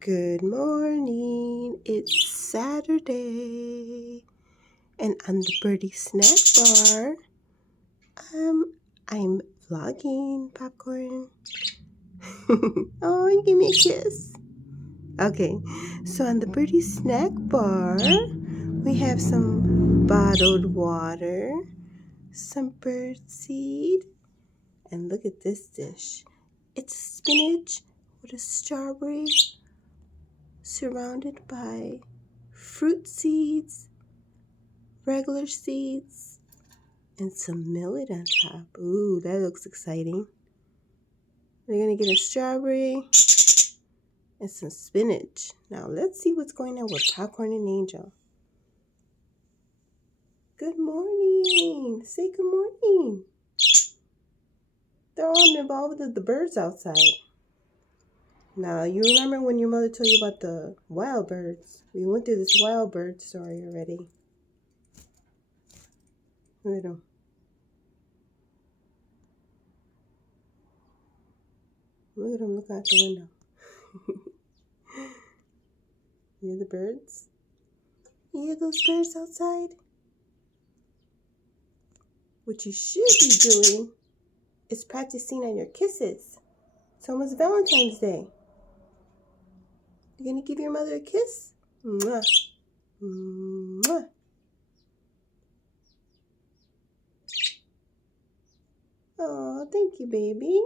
Good morning. It's Saturday, and on the Birdie Snack Bar, I'm vlogging popcorn. Oh, you give me a kiss. Okay, so on the Birdie Snack Bar, we have some bottled water, some bird seed, and look at this dish. It's spinach with a strawberry surrounded by fruit seeds, regular seeds, and some millet on top. Ooh, that looks exciting. We're going to get a strawberry and some spinach. Now, let's see what's going on with Popcorn and Angel. Good morning. Say good morning. They're all involved with the birds outside. Now, you remember when your mother told you about the wild birds? We went through this wild bird story already. Look at them. Look at them looking out the window. You hear the birds? You hear those birds outside? What you should be doing is practicing on your kisses. It's almost Valentine's Day. You gonna give your mother a kiss? Mwah. Mwah. Oh, thank you, baby.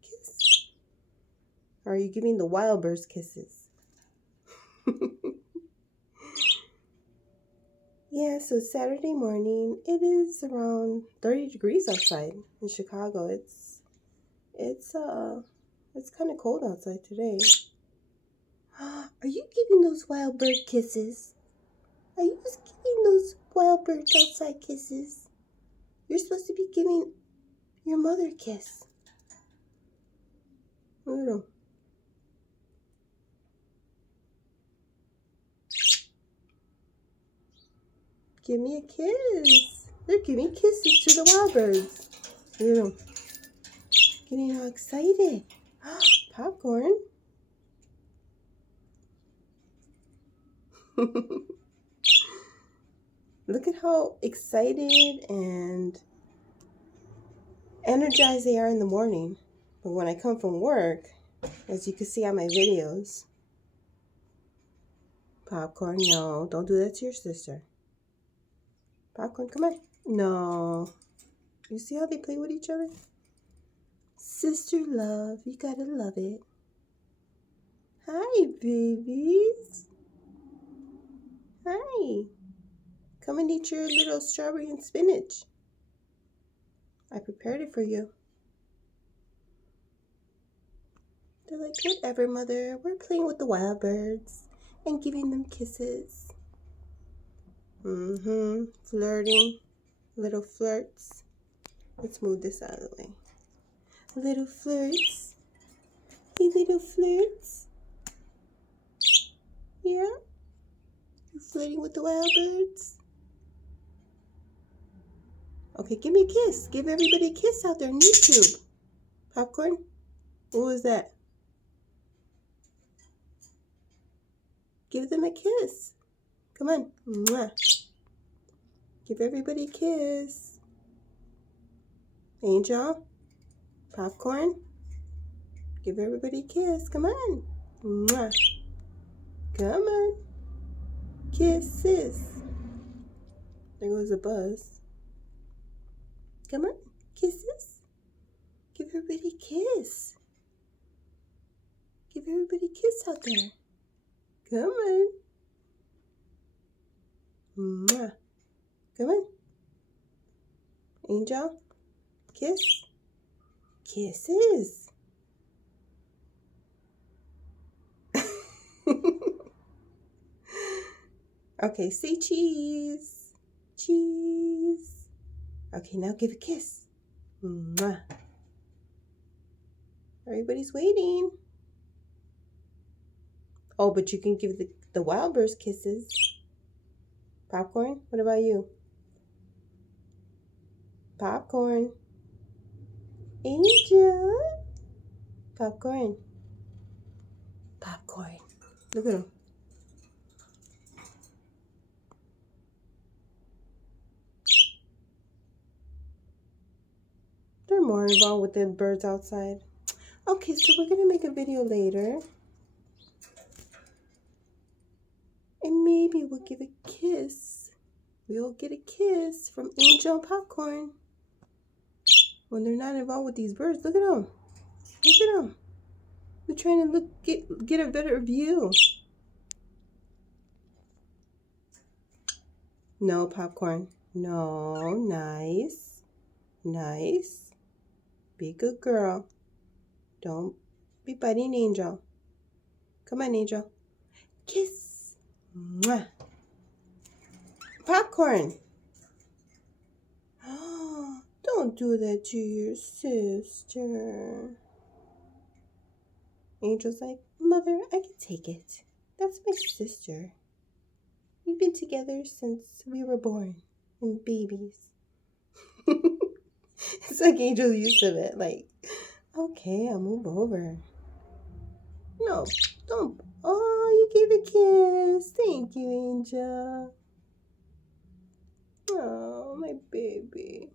Kiss. Or are you giving the wild birds kisses? Yeah, so Saturday morning, it is around 30 degrees outside in Chicago. It's kind of cold outside today. Are you giving those wild bird kisses? Are you just giving those wild birds outside kisses? You're supposed to be giving your mother a kiss. Look at them. Give me a kiss. They're giving kisses to the wild birds. Look at them. Getting all excited. Popcorn. Look at how excited and energized they are in the morning. But when I come from work, as you can see on my videos, Popcorn, no, don't do that to your sister. Popcorn, come on. No. You see how they play with each other? Sister love, you gotta love it. Hi, babies. Hi. Come and eat your little strawberry and spinach. I prepared it for you. They're like, whatever, mother. We're playing with the wild birds and giving them kisses. Flirting. Little flirts. Let's move this out of the way. Little flirts. Hey, little flirts. Yeah? You flirting with the wild birds? Okay, give me a kiss. Give everybody a kiss out there on YouTube. Popcorn? What was that? Give them a kiss. Come on. Mwah. Give everybody a kiss. Angel? Popcorn? Give everybody a kiss. Come on. Mwah. Come on. Kisses. There goes a buzz. Come on. Kisses. Give everybody a kiss. Give everybody a kiss out there. Come on. Mwah. Come on. Angel. Kiss. Kisses. Okay, say cheese. Cheese. Okay, now give a kiss. Mwah. Everybody's waiting. Oh, but you can give the wild birds kisses. Popcorn, what about you? Popcorn. Angel. Popcorn. Popcorn. Look at them. They're more involved with the birds outside. Okay, so we're going to make a video later. And maybe we'll give a kiss. We'll get a kiss from Angel and Popcorn. When they're not involved with these birds. Look at them. Look at them. We're trying to get a better view. No, Popcorn. No, nice. Nice. Be a good girl. Don't be biting Angel. Come on, Angel. Kiss. Mwah. Popcorn. Don't do that to your sister. Angel's like, Mother, I can take it. That's my sister. We've been together since we were born and babies. It's like Angel's used to it. Like, okay, I'll move over. No, don't. Oh, you gave a kiss. Thank you, Angel. Oh, my baby.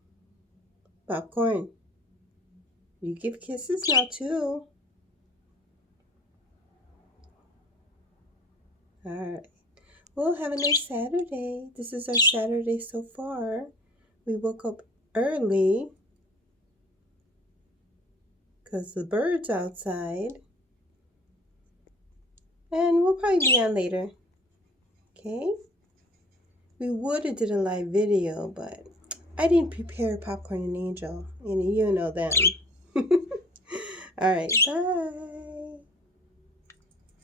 Popcorn. You give kisses now, too. Alright. Well, have a nice Saturday. This is our Saturday so far. We woke up early because the bird's outside. And we'll probably be on later. Okay? We would have did a live video, but I didn't prepare Popcorn and Angel. And you know them. Alright, bye.